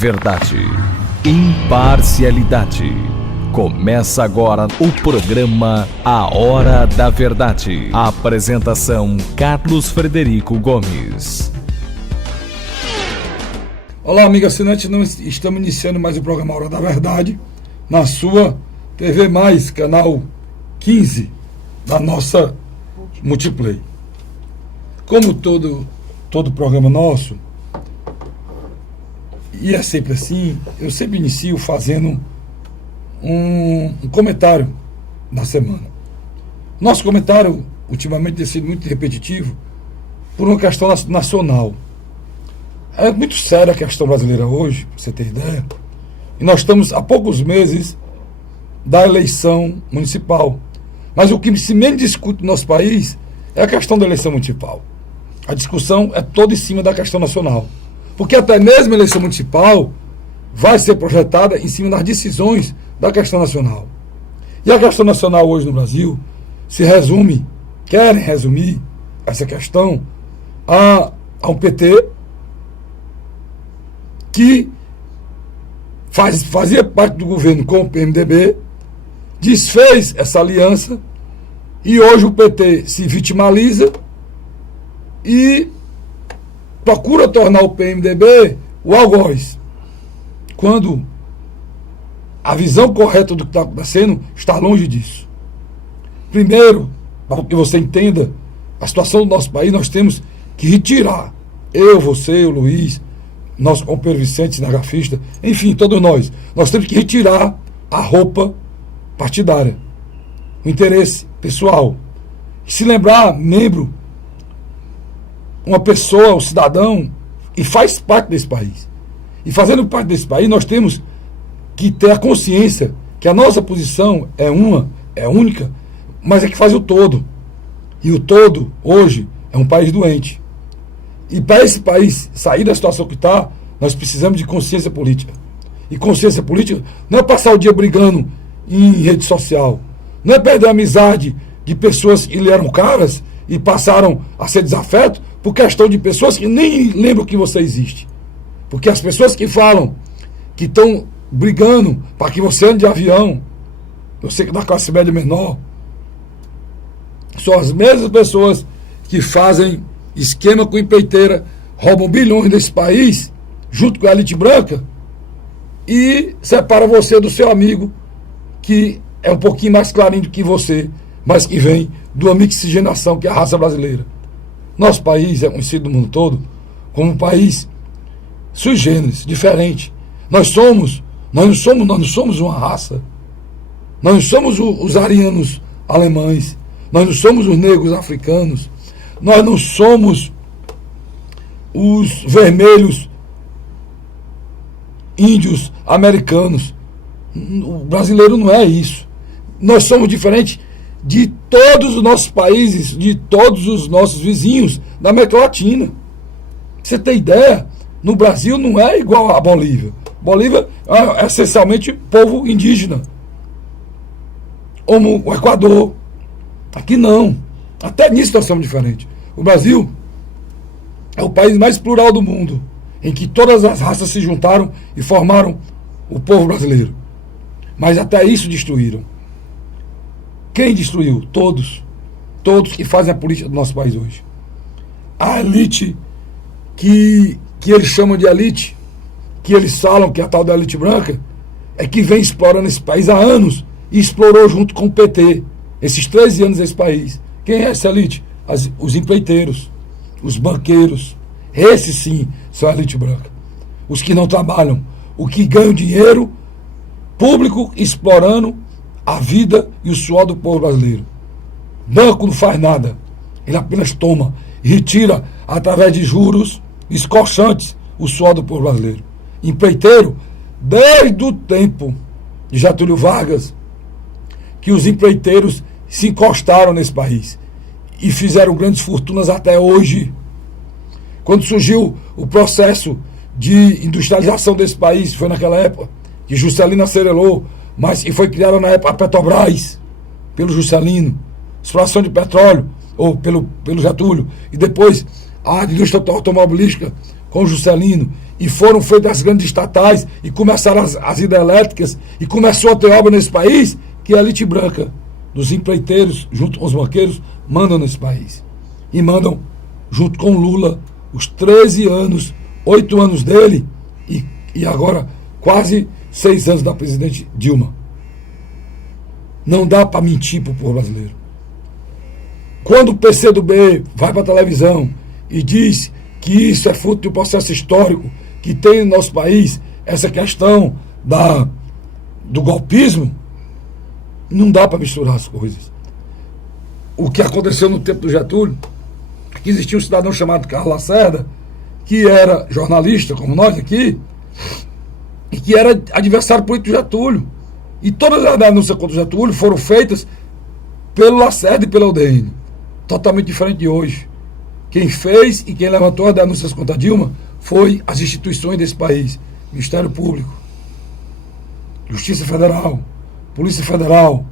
Verdade. Imparcialidade. Começa agora o programa A Hora da Verdade. A apresentação: Carlos Frederico Gomes. Olá, amigo assinante, estamos iniciando mais o programa A Hora da Verdade, na sua TV Mais, canal 15 da nossa Multiplay. Como todo programa nosso, e é sempre assim, eu sempre inicio fazendo um comentário da semana. Nosso comentário, ultimamente, tem sido muito repetitivo por uma questão nacional. É muito séria a questão brasileira hoje, para você ter ideia. E nós estamos há poucos meses da eleição municipal. Mas o que se menos discute no nosso país é a questão da eleição municipal. A discussão é toda em cima da questão nacional. Porque até mesmo a eleição municipal vai ser projetada em cima das decisões da questão nacional. E a questão nacional hoje no Brasil se resume, querem resumir essa questão a um PT que fazia parte do governo com o PMDB, desfez essa aliança e hoje o PT se vitimaliza e procura tornar o PMDB o algoz, quando a visão correta do que está acontecendo está longe disso. Primeiro, para que você entenda a situação do nosso país, nós temos que retirar, eu, você, o Luiz, nosso companheiro Vicente, cinegrafista, enfim, todos nós temos que retirar a roupa partidária, o interesse pessoal, e se lembrar, membro, uma pessoa, um cidadão, e faz parte desse país. E fazendo parte desse país, nós temos que ter a consciência que a nossa posição é única, mas é que faz o todo. E o todo, hoje, é um país doente. E para esse país sair da situação que está, nós precisamos de consciência política. E consciência política não é passar o dia brigando em rede social. Não é perder a amizade de pessoas que lhe eram caras e passaram a ser desafeto por questão de pessoas que nem lembram que você existe. Porque as pessoas que falam que estão brigando para que você ande de avião, você que é da classe média menor, são as mesmas pessoas que fazem esquema com empreiteira, roubam bilhões desse país, junto com a elite branca, e separa você do seu amigo, que é um pouquinho mais clarinho do que você, mas que vem de uma mixigenação, que é a raça brasileira. Nosso país é conhecido no mundo todo como um país sui generis, diferente. Nós não somos uma raça. Nós não somos os arianos alemães. Nós não somos os negros africanos. Nós não somos os vermelhos índios americanos. O brasileiro não é isso. Nós somos diferentes de todos os nossos países, de todos os nossos vizinhos da América Latina. Pra você ter ideia, no Brasil não é igual a Bolívia. Bolívia é essencialmente povo indígena. Como o Equador. Aqui não. Até nisso nós somos diferentes. O Brasil é o país mais plural do mundo, em que todas as raças se juntaram e formaram o povo brasileiro. Mas até isso destruíram. Quem destruiu? Todos. Todos que fazem a política do nosso país hoje. A elite que eles chamam de elite, que eles falam que é a tal da elite branca, é que vem explorando esse país há anos e explorou junto com o PT esses 13 anos esse país. Quem é essa elite? Os empreiteiros, os banqueiros. Esses sim são a elite branca. Os que não trabalham, os que ganham dinheiro público explorando a vida e o suor do povo brasileiro. Banco não faz nada, ele apenas toma e retira através de juros escorchantes o suor do povo brasileiro. Empreiteiro, desde o tempo de Getúlio Vargas, que os empreiteiros se encostaram nesse país e fizeram grandes fortunas até hoje. Quando surgiu o processo de industrialização desse país, foi naquela época que Juscelino acelerou, mas que foi criada na época a Petrobras, pelo Juscelino, exploração de petróleo, ou pelo Getúlio, e depois a indústria automobilística com o Juscelino, e foram feitas as grandes estatais, e começaram as hidrelétricas, e começou a ter obra nesse país, que a elite branca dos empreiteiros, junto com os banqueiros, mandam nesse país. E mandam, junto com Lula, os 13 anos, 8 anos dele, e agora quase 6 anos da presidente Dilma. Não dá para mentir para o povo brasileiro. Quando o PCdoB vai para a televisão e diz que isso é fruto de um processo histórico que tem no nosso país, essa questão do golpismo, não dá para misturar as coisas. O que aconteceu no tempo do Getúlio, que existia um cidadão chamado Carlos Lacerda, que era jornalista, como nós aqui, e que era adversário político do Getúlio. E todas as denúncias contra o Getúlio foram feitas pelo Lacerda e pela UDN. Totalmente diferente de hoje. Quem fez e quem levantou as denúncias contra a Dilma foi as instituições desse país. Ministério Público, Justiça Federal, Polícia Federal,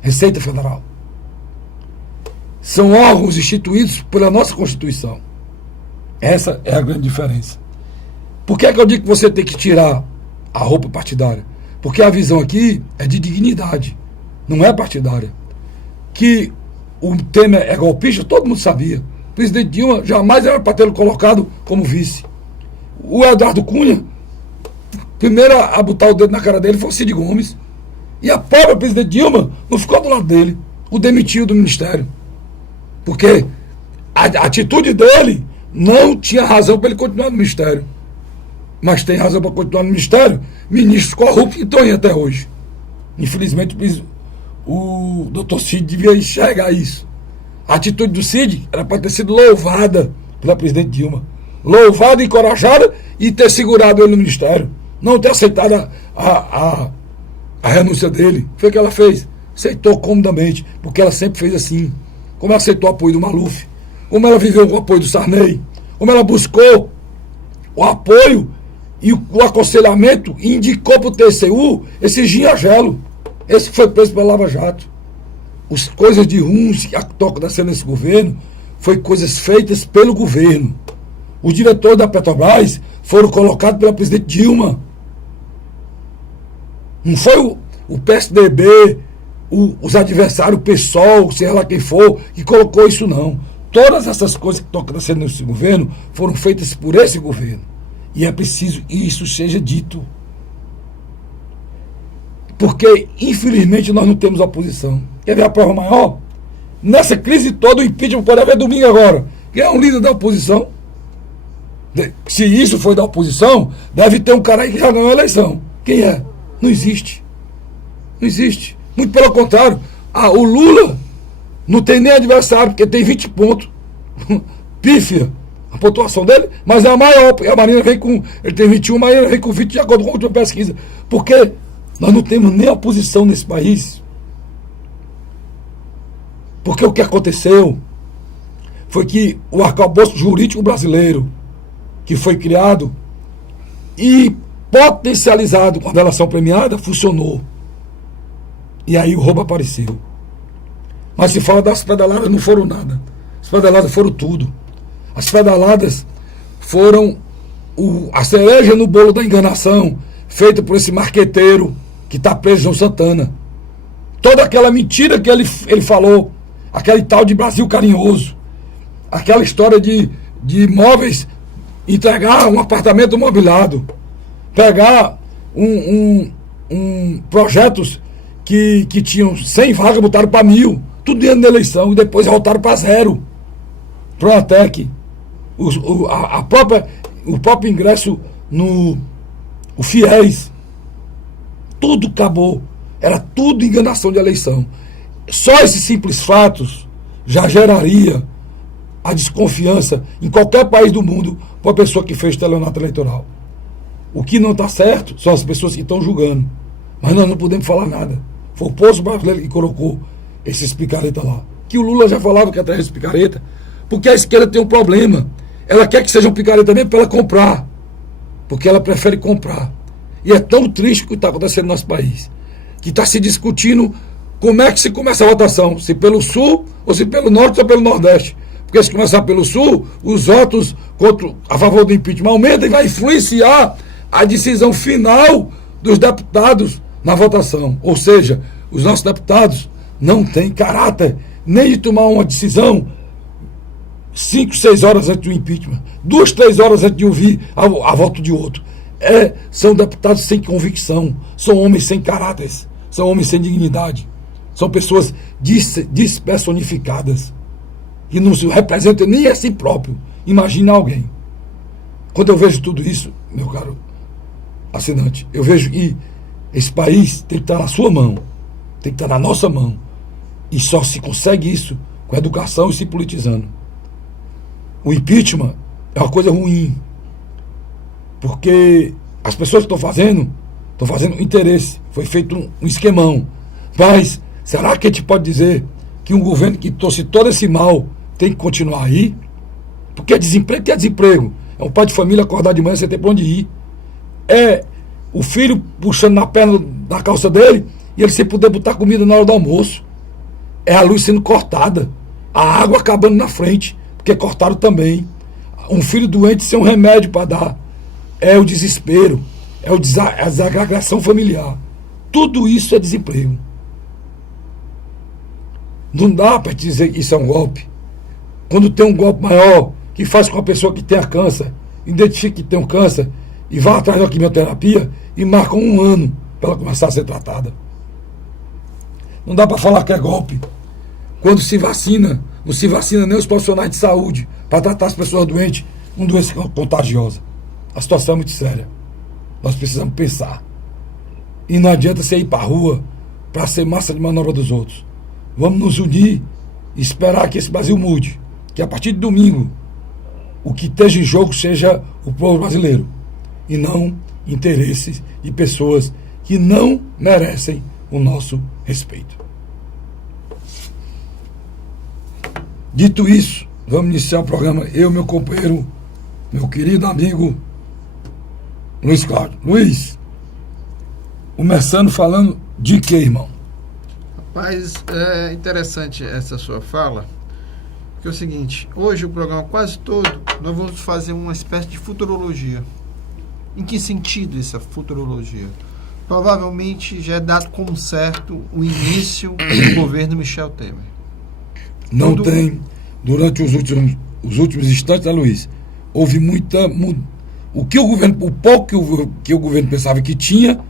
Receita Federal. São órgãos instituídos pela nossa Constituição. Essa é a grande diferença. Por que é que eu digo que você tem que tirar a roupa partidária? Porque a visão aqui é de dignidade, não é partidária. Que o Temer é golpista, todo mundo sabia. O presidente Dilma jamais era para tê-lo colocado como vice. O Eduardo Cunha, primeiro a botar o dedo na cara dele foi o Cid Gomes. E a própria presidente Dilma não ficou do lado dele, o demitiu do ministério. Porque a atitude dele não tinha razão para ele continuar no ministério. Mas tem razão para continuar no ministério ministros corruptos que estão aí até hoje. Infelizmente, o doutor Cid devia enxergar isso. A atitude do Cid era para ter sido louvada pela presidente Dilma. Louvada e encorajada e ter segurado ele no ministério. Não ter aceitado a renúncia dele. Foi o que ela fez. Aceitou comodamente, porque ela sempre fez assim. Como ela aceitou o apoio do Maluf, como ela viveu com o apoio do Sarney, como ela buscou o apoio e o aconselhamento e indicou para o TCU esse Ginhagelo. Esse foi preso pela Lava Jato. As coisas de ruins que estão acontecendo nesse governo foi coisas feitas pelo governo. Os diretores da Petrobras foram colocados pela presidente Dilma. Não foi o PSDB, os adversários, o PSOL, seja lá quem for, que colocou isso, não. Todas essas coisas que estão acontecendo nesse governo foram feitas por esse governo. E é preciso que isso seja dito. Porque, infelizmente, nós não temos oposição. Quer ver a prova maior? Nessa crise toda, o impeachment pode haver domingo agora. Quem é um líder da oposição? Se isso foi da oposição, deve ter um cara aí que já ganhou a eleição. Quem é? Não existe. Não existe. Muito pelo contrário. O Lula não tem nem adversário, porque tem 20 pontos. Pífia a pontuação dele, mas é a maior, porque a Marina vem com. Ele tem 21, a Marina vem com 20, de acordo com a última pesquisa. Porque nós não temos nem oposição nesse país. Porque o que aconteceu foi que o arcabouço jurídico brasileiro, que foi criado e potencializado com a delação premiada, funcionou. E aí o roubo apareceu. Mas se fala das pedaladas, não foram nada. As pedaladas foram tudo. As pedaladas foram a cereja no bolo da enganação, feita por esse marqueteiro que está preso no Santana. Toda aquela mentira que ele falou, aquele tal de Brasil carinhoso, aquela história de imóveis, entregar um apartamento mobiliado, pegar projetos que tinham 100 vagas, botaram para 1.000, tudo dentro da eleição, e depois voltaram para 0. Pronatec, o próprio ingresso o FIES, tudo acabou. Era tudo enganação de eleição. Só esses simples fatos já geraria a desconfiança em qualquer país do mundo para a pessoa que fez estelionato eleitoral. O que não está certo são as pessoas que estão julgando. Mas nós não podemos falar nada. Foi o povo brasileiro que colocou esses picaretas lá. Que o Lula já falava que ia trazer esse picareta, porque a esquerda tem um problema. Ela quer que seja um picareta mesmo para ela comprar. Porque ela prefere comprar. E é tão triste o que está acontecendo no nosso país, que está se discutindo como é que se começa a votação, se pelo Sul, ou se pelo Norte, ou pelo Nordeste. Porque se começar pelo Sul, os votos a favor do impeachment aumentam e vai influenciar a decisão final dos deputados na votação. Ou seja, os nossos deputados não têm caráter nem de tomar uma decisão 5, 6 horas antes do impeachment, 2, 3 horas antes de ouvir a voto de outro. São deputados sem convicção, são homens sem caráter, são homens sem dignidade, são pessoas despersonificadas, que não se representam nem a si próprio. Imagina alguém. Quando eu vejo tudo isso, meu caro assinante, eu vejo que esse país tem que estar na sua mão, tem que estar na nossa mão, e só se consegue isso com educação e se politizando. O impeachment é uma coisa ruim, porque as pessoas que estão fazendo interesse, foi feito um esquemão. Mas será que a gente pode dizer que um governo que trouxe todo esse mal tem que continuar aí? Porque desemprego que é desemprego. É um pai de família acordar de manhã sem ter para onde ir. É o filho puxando na perna da calça dele e ele sem poder botar comida na hora do almoço. É a luz sendo cortada, a água acabando na frente, porque cortaram também. Um filho doente sem um remédio para dar. É o desespero, é a desagregação familiar. Tudo isso é desemprego. Não dá para dizer que isso é um golpe. Quando tem um golpe maior, que faz com a pessoa que tenha câncer, identifique que tem um câncer e vá atrás da quimioterapia e marca 1 ano para ela começar a ser tratada. Não dá para falar que é golpe. Quando se vacina, não se vacina nem os profissionais de saúde para tratar as pessoas doentes com doença contagiosa. A situação é muito séria. Nós precisamos pensar. E não adianta você ir para a rua para ser massa de manobra dos outros. Vamos nos unir e esperar que esse Brasil mude. Que a partir de domingo, o que esteja em jogo seja o povo brasileiro. E não interesses de pessoas que não merecem o nosso respeito. Dito isso, vamos iniciar o programa. Eu, meu companheiro, meu querido amigo Luiz Cláudio. Luiz, começando falando de quê, irmão? Rapaz, é interessante essa sua fala, porque é o seguinte, hoje o programa quase todo, nós vamos fazer uma espécie de futurologia. Em que sentido essa futurologia? Provavelmente já é dado como certo o início do governo Michel Temer. Não tem, durante os últimos instantes, né, Luiz? Houve muita... O pouco que o governo pensava que tinha,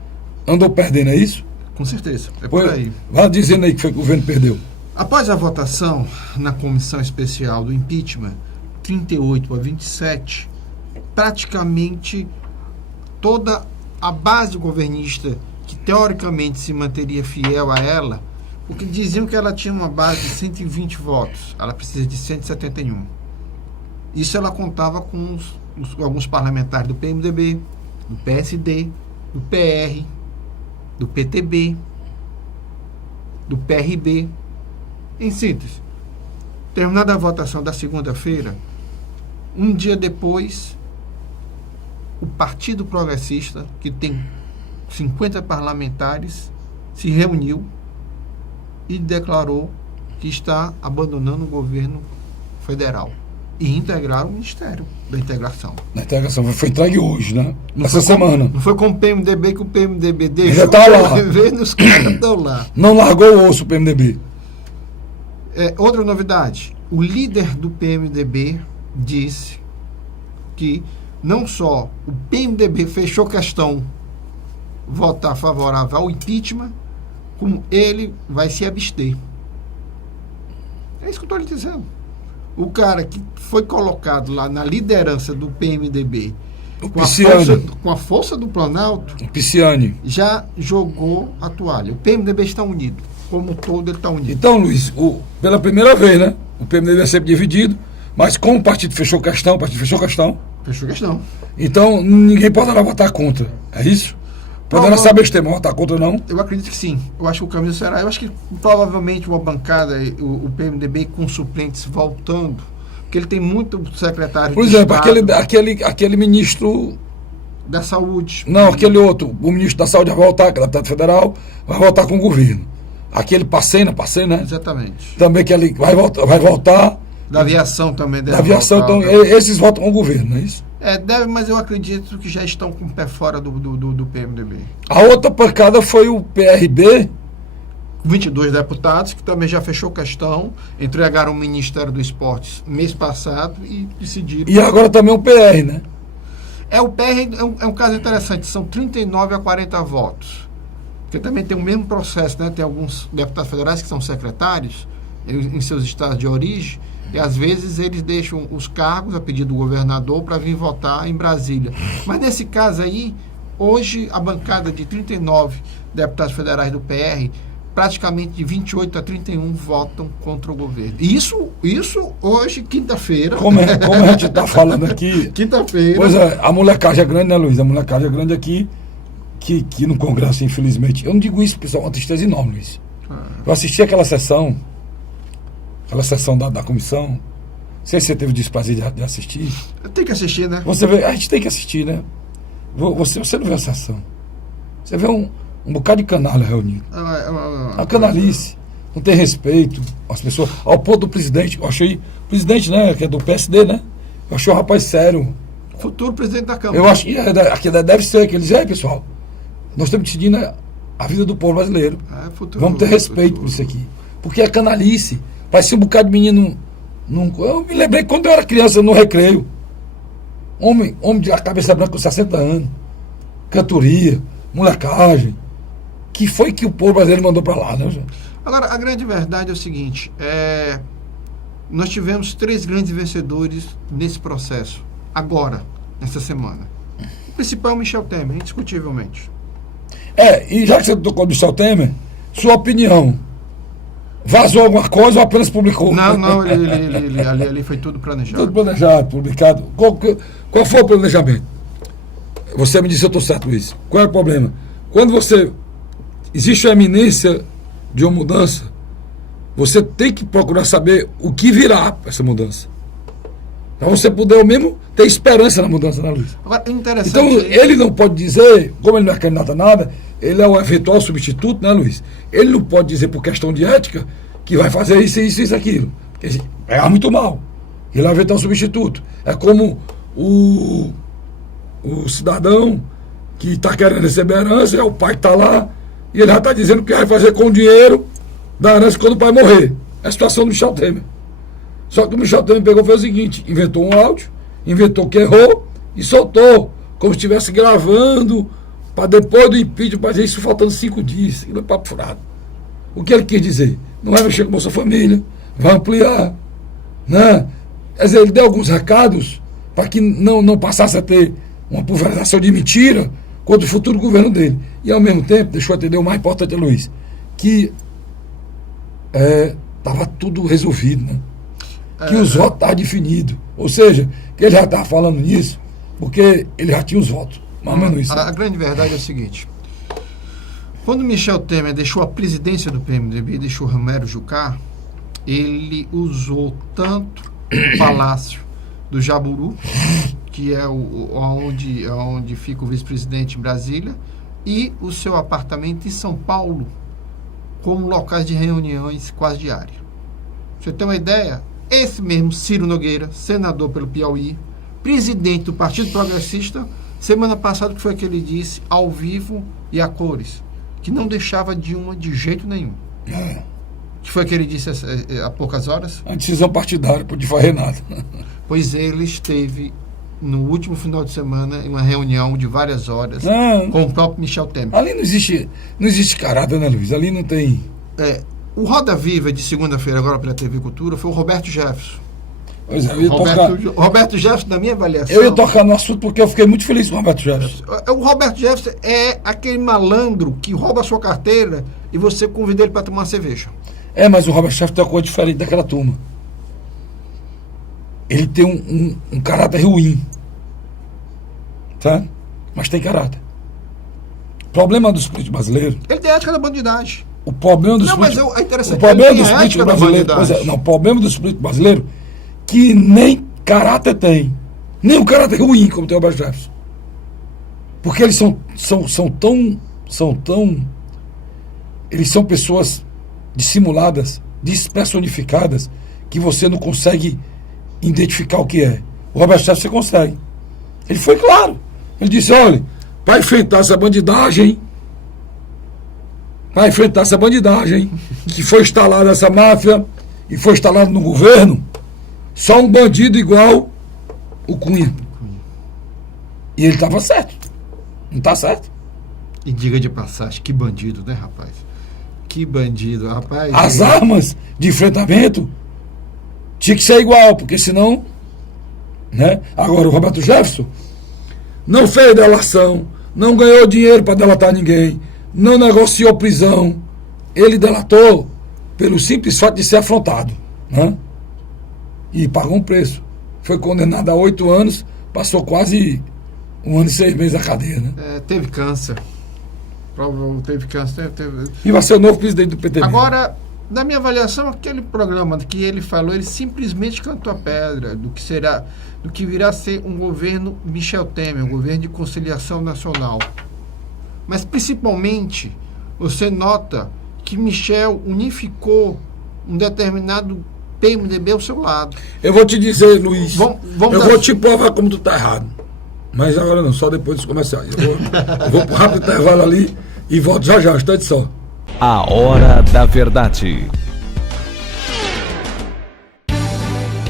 andou perdendo, é isso? Com certeza, é por aí. Vai dizendo aí que foi que o governo perdeu. Após a votação na comissão especial do impeachment, 38-27, praticamente toda a base governista, que teoricamente se manteria fiel a ela, porque diziam que ela tinha uma base de 120 votos, ela precisa de 171. Isso ela contava com alguns parlamentares do PMDB, do PSD, do PR, do PTB, do PRB. Em síntese, terminada a votação da segunda-feira, um dia depois, o Partido Progressista, que tem 50 parlamentares, se reuniu e declarou que está abandonando o governo federal e integrar o Ministério da Integração. A integração foi entregue hoje, né? Nessa semana. Não foi com o PMDB que o PMDB deixou. Já está lá. Os caras estão lá. Não largou o osso o PMDB. Outra novidade, o líder do PMDB disse que não só o PMDB fechou questão votar favorável ao impeachment, como ele vai se abster. É isso que eu estou lhe dizendo. O cara que foi colocado lá na liderança do PMDB com a força do Planalto, o Pisciani, já jogou a toalha. O PMDB está unido. Como todo, ele está unido. Então, Luiz, pela primeira vez, né? O PMDB é sempre dividido, mas como o partido fechou questão, Fechou questão. Então, ninguém poderá votar contra. É isso? Poderá saber se tem votar contra ou não? Eu acredito que sim. Eu acho que o caminho será. Eu acho que provavelmente uma bancada, o PMDB com suplentes voltando, porque ele tem muito secretário por exemplo, aquele ministro da Saúde. Não, aquele outro, o ministro da Saúde vai voltar, que é deputado federal, vai voltar com o governo. Aquele Pacena, né? Exatamente. Também que ele vai voltar Da aviação também deve Da aviação, voltar, então, esses votam ao governo, não é isso? Deve, mas eu acredito que já estão com o pé fora do PMDB. A outra pancada foi o PRB. 22 deputados, que também já fechou questão, entregaram o Ministério do Esportes mês passado e decidiram. E agora também o PR, né? O PR é um caso interessante, são 39 a 40 votos. Porque também tem o mesmo processo, né? Tem alguns deputados federais que são secretários em seus estados de origem, e às vezes eles deixam os cargos a pedido do governador para vir votar em Brasília. Mas nesse caso aí, hoje a bancada de 39 deputados federais do PR, praticamente de 28 a 31 votam contra o governo. Isso hoje, quinta-feira. Como a gente está falando aqui. Quinta-feira. Pois é, a molecagem é grande, né, Luiz? A molecagem é grande aqui, que no Congresso, infelizmente. Eu não digo isso, pessoal, é uma tristeza enorme, Luiz. Eu assisti aquela sessão da comissão. Não sei se você teve o desprazer de assistir. Tem que assistir, né? Você vê, a gente tem que assistir, né? Você não vê a sessão. Você vê um bocado de canalha reunido. A canalice. Não tem respeito às pessoas. Ao ponto do presidente. Eu achei. O presidente, né? Que é do PSD, né? Eu achei um rapaz sério. Futuro presidente da Câmara. Eu acho que deve ser que ele diz, pessoal, nós estamos decidindo a vida do povo brasileiro. Vamos ter respeito por isso aqui. Porque é canalice. Parecia um bocado de menino. Eu me lembrei quando eu era criança no recreio. Homem de cabeça branca com 60 anos. Cantoria, molecagem. Que foi que o povo brasileiro mandou para lá, né, gente? Agora, a grande verdade é o seguinte: nós tivemos 3 grandes vencedores nesse processo, agora, nessa semana. O principal é o Michel Temer, indiscutivelmente. E já que você tocou do Michel Temer, sua opinião, vazou alguma coisa ou apenas publicou? Não, ali foi tudo planejado. Tudo planejado, publicado. Qual foi o planejamento? Você me disse, eu estou certo, Luiz. Qual é o problema? Quando existe a eminência de uma mudança, você tem que procurar saber o que virá essa mudança. Para você poder ao mesmo ter esperança na mudança, né, Luiz? Agora, é interessante. Então, ele não pode dizer, como ele não é candidato a nada, ele é um eventual substituto, né, Luiz? Ele não pode dizer, por questão de ética, que vai fazer isso, aquilo. Porque é muito mal. Ele é um eventual substituto. É como o cidadão que está querendo receber a herança, é o pai que está lá, e ele já está dizendo o que vai fazer com o dinheiro da herança quando o pai morrer. É a situação do Michel Temer. Só que o Michel Temer pegou e fez o seguinte: inventou um áudio, inventou que errou e soltou, como se estivesse gravando para depois do impeachment, fazer isso faltando 5 dias. Aquilo é papo furado. O que ele quis dizer? Não vai mexer com a Bolsa Família, vai ampliar, né? Quer dizer, ele deu alguns recados para que não passasse a ter uma pulverização de mentira contra o futuro governo dele. E, ao mesmo tempo, deixou atender o mais importante, Luiz, que estava tudo resolvido, né? Que os votos estavam definidos. Ou seja, que ele já estava falando nisso, porque ele já tinha os votos. Mais ou menos isso. A grande verdade é o seguinte: quando Michel Temer deixou a presidência do PMDB, deixou Romero Jucá, ele usou tanto o Palácio do Jaburu, que é onde fica o vice-presidente em Brasília, e o seu apartamento em São Paulo, como locais de reuniões quase diárias. Pra você ter uma ideia, esse mesmo Ciro Nogueira, senador pelo Piauí, presidente do Partido Progressista, semana passada, que foi que ele disse, ao vivo e a cores, que não deixava Dilma de jeito nenhum. Que foi que ele disse há poucas horas? A decisão partidária, pode fazer nada. Pois ele esteve no último final de semana em uma reunião de várias horas com o próprio Michel Temer. Ali não existe caráter, né, Luiz? Ali não tem... O Roda Viva de segunda-feira, agora pela TV Cultura, foi o Roberto Jefferson. Pois é, Roberto Jefferson, na minha avaliação... Eu ia tocar no assunto porque eu fiquei muito feliz com o Roberto Jefferson. O Roberto Jefferson é aquele malandro que rouba a sua carteira e você convida ele para tomar uma cerveja. Mas o Roberto Jefferson tem uma coisa diferente daquela turma. Ele tem um caráter ruim. Tá? Mas tem caráter. O problema dos políticos brasileiros... Ele tem ética da bandidagem. O problema dos políticos... é interessante. O problema dos políticos brasileiros... o problema dos políticos brasileiros que nem caráter tem. Nem um caráter ruim como tem o Roberto Jefferson. Porque eles são tão... Eles são pessoas dissimuladas, despersonificadas, que você não consegue identificar o que é. O Roberto Jefferson consegue. Ele foi claro. Ele disse, olha, para enfrentar essa bandidagem, que foi instalada essa máfia e foi instalada no governo, só um bandido igual o Cunha. E ele estava certo. Não está certo? E diga de passagem, que bandido, né, rapaz? Que bandido, rapaz. As armas de enfrentamento tinha que ser igual, porque senão, né? Agora o Roberto Jefferson não fez delação, não ganhou dinheiro para delatar ninguém, não negociou prisão. Ele delatou pelo simples fato de ser afrontado, né? E pagou um preço. Foi condenado a 8 anos, passou quase 1 ano e 6 meses na cadeia, né? Teve câncer. Teve câncer. E vai ser o novo presidente do PT. Agora, na minha avaliação, aquele programa que ele falou, ele simplesmente cantou a pedra do que virá a ser um governo Michel Temer, um governo de conciliação nacional. Mas, principalmente, você nota que Michel unificou um determinado PMDB ao seu lado. Eu vou te dizer, Luiz, eu vou te provar como tu tá errado. Mas agora não, só depois dos comerciais. Eu vou pro rápido intervalo ali e volto já, instante só. A Hora da Verdade.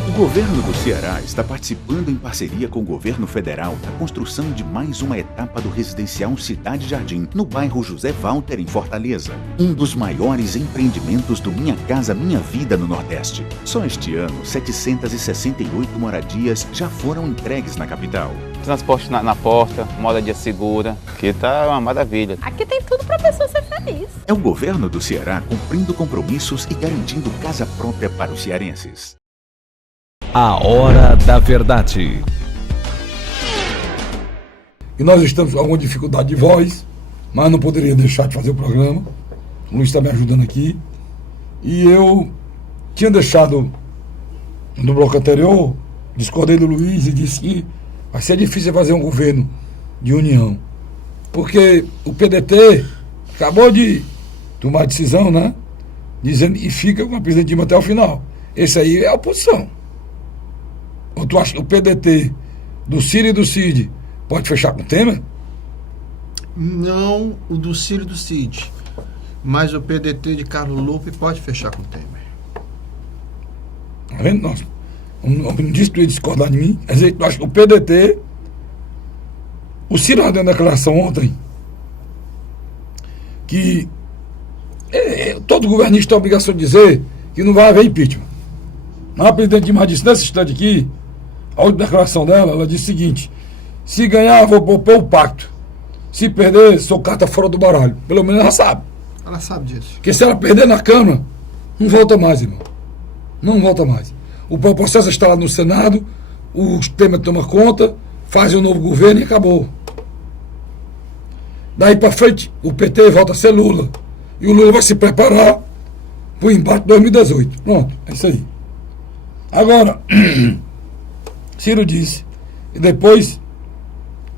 O governo do Ceará está participando em parceria com o governo federal da construção de mais uma etapa do residencial Cidade Jardim, no bairro José Walter, em Fortaleza. Um dos maiores empreendimentos do Minha Casa Minha Vida no Nordeste. Só este ano, 768 moradias já foram entregues na capital. Transporte na porta, moradia segura, que tá uma maravilha. Aqui tem tudo para a pessoa ser feliz. É o governo do Ceará cumprindo compromissos e garantindo casa própria para os cearenses. A Hora da Verdade. E nós estamos com alguma dificuldade de voz, mas não poderia deixar de fazer o programa. O Luiz está me ajudando aqui. E eu tinha deixado no bloco anterior, discordei do Luiz e disse que vai ser difícil fazer um governo de união. Porque o PDT acabou de tomar decisão, né? Dizendo que fica com a presidente Dilma até o final. Esse aí é a oposição. Ou tu acha que o PDT do Ciro e do Cid pode fechar com o Temer? Não o do Ciro e do Cid, mas o PDT de Carlos Lupe pode fechar com o Temer. Tá vendo? Nossa, não disse que tu ia discordar de mim. Quer dizer, tu acha que o PDT... O Ciro deu uma declaração ontem que todo governista tem a obrigação de dizer que não vai haver impeachment. Mas a presidente Dilma disse nesse instante aqui, a última declaração dela, ela disse o seguinte: se ganhar, vou propor o pacto. Se perder, sou carta fora do baralho. Pelo menos ela sabe. Ela sabe disso. Porque se ela perder na Câmara, não volta mais, irmão. Não volta mais. O processo está lá no Senado, o Temer toma conta, faz um novo governo e acabou. Daí para frente, o PT volta a ser Lula. E o Lula vai se preparar para o embate de 2018. Pronto, é isso aí. Agora, Ciro disse, e depois,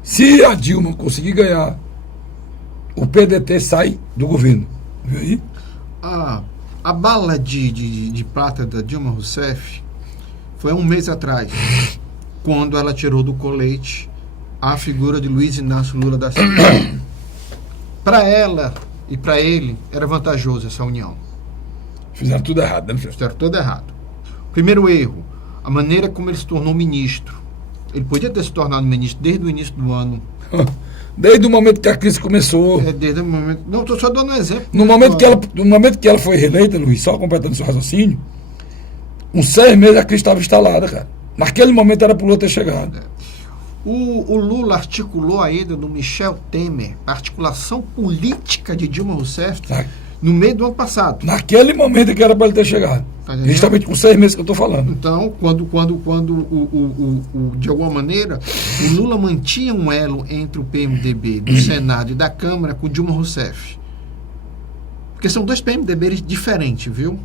se a Dilma conseguir ganhar, o PDT sai do governo. Viu aí? A bala de prata da Dilma Rousseff foi 1 mês atrás, quando ela tirou do colete a figura de Luiz Inácio Lula da Silva. Para ela e para ele, era vantajoso essa união. Fizeram tudo errado, né? Fizeram tudo errado. Primeiro erro, a maneira como ele se tornou ministro. Ele podia ter se tornado ministro desde o início do ano. Desde o momento que a crise começou. Desde o momento... Não, estou só dando um exemplo. No momento que ela foi reeleita, Luiz, só completando seu raciocínio, uns 6 meses a crise estava instalada, cara. Naquele momento era para o Lula ter chegado. O Lula articulou a ida do Michel Temer, a articulação política de Dilma Rousseff, no meio do ano passado. Naquele momento que era para ele ter chegado. Justamente com 6 meses que eu estou falando. Então, quando de alguma maneira, o Lula mantinha um elo entre o PMDB do Senado e da Câmara com Dilma Rousseff. Porque são 2 PMDBs diferentes, viu?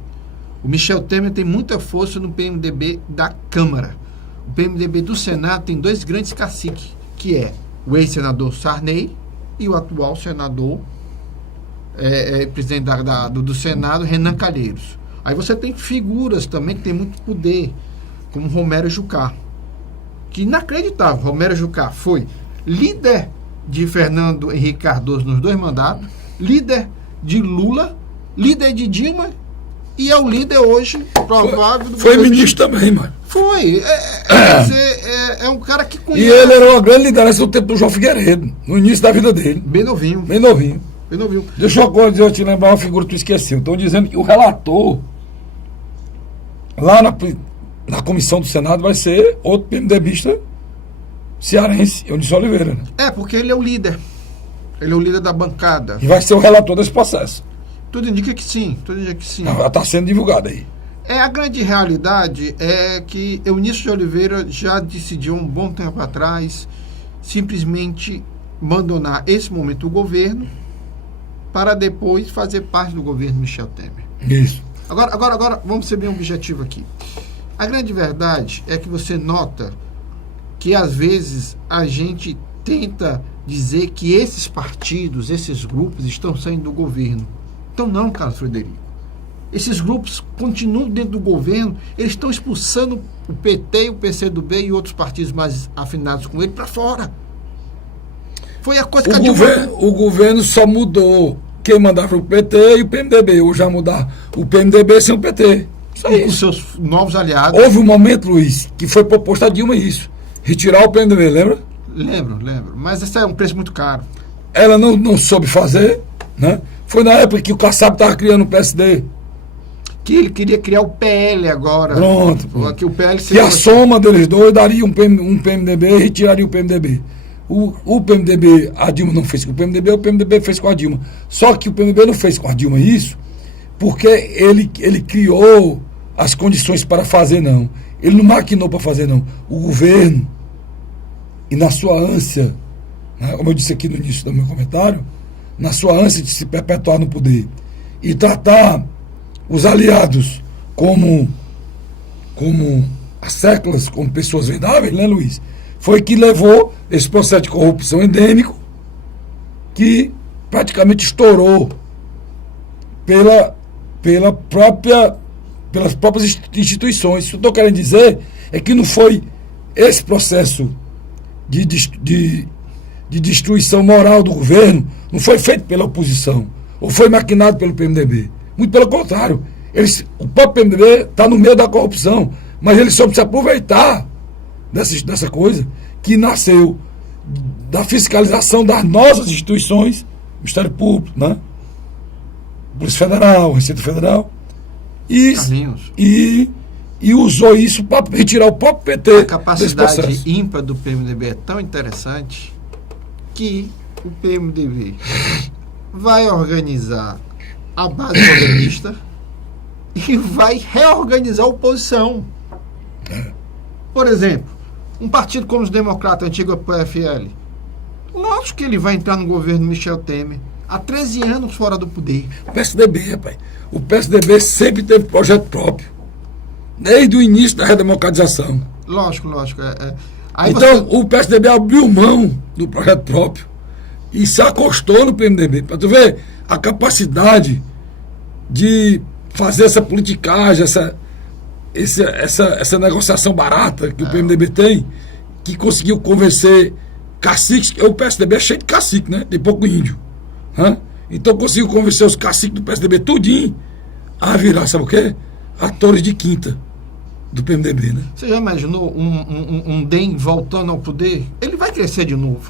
O Michel Temer tem muita força no PMDB da Câmara. O PMDB do Senado tem 2 grandes caciques, que é o ex-senador Sarney e o atual senador, presidente do Senado, Renan Calheiros. Aí você tem figuras também que tem muito poder. como Romero Jucá. Que inacreditável, Romero Jucá foi líder de Fernando Henrique Cardoso nos 2 mandatos, líder de Lula, líder de Dilma e é o líder hoje provável do Foi governo. ministro também, mano. Foi. É um cara que E conhece. ele era uma grande liderança no tempo do João Figueiredo, no início da vida dele. Bem novinho. Bem novinho. Bem novinho. Deixa eu te lembrar uma figura que tu esqueceu. Estão dizendo que o relator lá na comissão do Senado vai ser outro PMDBista cearense, Eunício Oliveira, né? É, porque ele é o líder. Ele é o líder da bancada. E vai ser o relator desse processo. Tudo indica que sim. Tudo indica que sim. Já está sendo divulgado aí. A grande realidade é que Eunício de Oliveira já decidiu um bom tempo atrás simplesmente abandonar esse momento o governo para depois fazer parte do governo Michel Temer. Isso. Agora vamos ser bem objetivo aqui. A grande verdade é que você nota que às vezes a gente tenta dizer que esses partidos, esses grupos estão saindo do governo. Então não, Carlos Frederico. Esses grupos continuam dentro do governo, eles estão expulsando o PT, o PCdoB e outros partidos mais afinados com ele para fora. Foi a coisa que O governo só mudou quem mandava o PT e o PMDB. Hoje vai mudar o PMDB sem o PT. Isso aí. com seus novos aliados. Houve um momento, Luiz, que foi proposto a Dilma isso. Retirar o PMDB, lembra? Lembro. Mas esse é um preço muito caro. Ela não soube fazer, né? Foi na época que o Kassab estava criando o PSD. Que ele queria criar o PL agora. Pronto. Que o PL Que a soma deles dois daria um PMDB e retiraria o PMDB. O PMDB, a Dilma não fez com o PMDB fez com a Dilma. Só que o PMDB não fez com a Dilma isso porque ele criou as condições para fazer, não. Ele não maquinou para fazer, não. O governo, e na sua ânsia, né, como eu disse aqui no início do meu comentário, na sua ânsia de se perpetuar no poder e tratar os aliados como as séculas, como pessoas vendáveis, né, Luiz? Foi que levou esse processo de corrupção endêmico que praticamente estourou pelas próprias instituições. O que eu estou querendo dizer é que não foi esse processo de destruição moral do governo, não foi feito pela oposição, ou foi maquinado pelo PMDB. Muito pelo contrário. O próprio PMDB está no meio da corrupção, mas ele soube se aproveitar dessa coisa que nasceu da fiscalização das nossas instituições, Ministério Público, né? Polícia Federal, Receita Federal, e usou isso para retirar o próprio PT. A capacidade ímpar do PMDB é tão interessante que o PMDB vai organizar a base governista e vai reorganizar a oposição. Por exemplo, um partido como os Democratas, antigo PFL, lógico que ele vai entrar no governo Michel Temer, há 13 anos fora do poder. O PSDB, rapaz. O PSDB sempre teve projeto próprio, desde o início da redemocratização. Lógico. O PSDB abriu mão do projeto próprio e se acostou no PMDB. Para tu ver a capacidade de fazer essa politicagem, essa negociação barata que o PMDB tem, que conseguiu convencer caciques. O PSDB é cheio de cacique, né? Tem pouco índio. Né? Então conseguiu convencer os caciques do PSDB tudinho a virar, sabe o quê? Atores de quinta do PMDB, né? Você já imaginou um DEM voltando ao poder? Ele vai crescer de novo.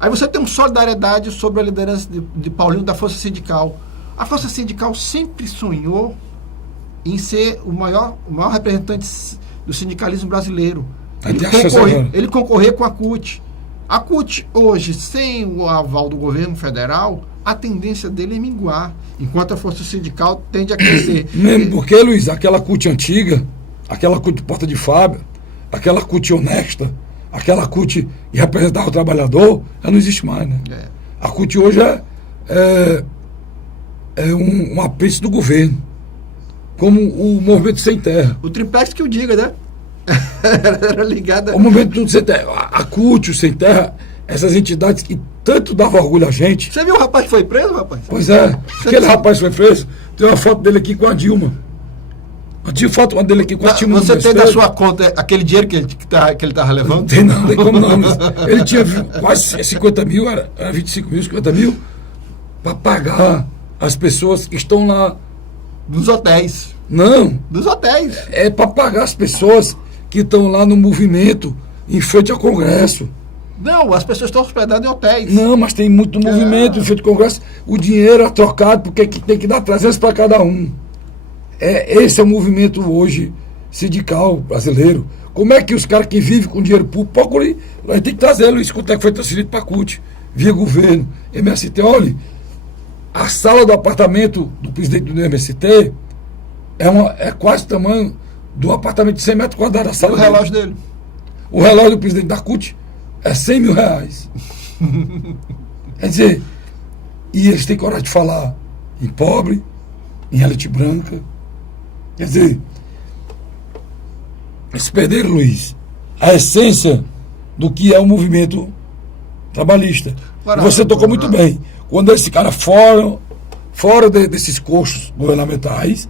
Aí você tem uma solidariedade sobre a liderança de Paulinho da Força Sindical. A Força Sindical sempre sonhou em ser o maior representante do sindicalismo brasileiro. Ele concorrer com a CUT. A CUT, hoje, sem o aval do governo federal, a tendência dele é minguar, enquanto a Força Sindical tende a crescer. Mesmo porque, Luiz, aquela CUT antiga, aquela CUT de porta de fábrica, aquela CUT honesta, aquela CUT que representava o trabalhador, ela não existe mais, né? A CUT hoje é um apêndice do governo, como o Movimento Sem Terra. O triplex que o diga, né? Era ligada. O Movimento Sem Terra, a CUT, o Sem Terra, essas entidades que tanto davam orgulho a gente. Você viu o rapaz que foi preso, rapaz? Pois é, aquele rapaz foi preso. Tem uma foto dele aqui com a Dilma. Tinha foto uma dele aqui, quase tinha Você tem na sua conta aquele dinheiro que ele estava levando? Não tem não, tem como não. Mas ele tinha quase 50 mil, era 25 mil, 50 mil, para pagar as pessoas que estão lá. Dos hotéis. Não. Dos hotéis. É para pagar as pessoas que estão lá no movimento, em frente ao Congresso. Não, as pessoas estão hospedadas em hotéis. Não, mas tem muito movimento em frente ao Congresso. O dinheiro é trocado porque tem que dar 300 para cada um. Esse é o movimento hoje sindical brasileiro. Como é que os caras que vivem com dinheiro público, a gente tem que trazer, Luiz, quanto é que foi transferido para a CUT, via governo, MST. Olha, a sala do apartamento do presidente do MST é quase o tamanho do apartamento de 100 metros quadrados. A sala o relógio dele. O relógio do presidente da CUT é 100 mil reais. Quer dizer, e eles têm coragem de falar em pobre, em elite branca. Quer dizer, eles perderam, Luiz, a essência do que é o movimento trabalhista. E você tocou muito bem. Quando esse cara fora desses coxos governamentais,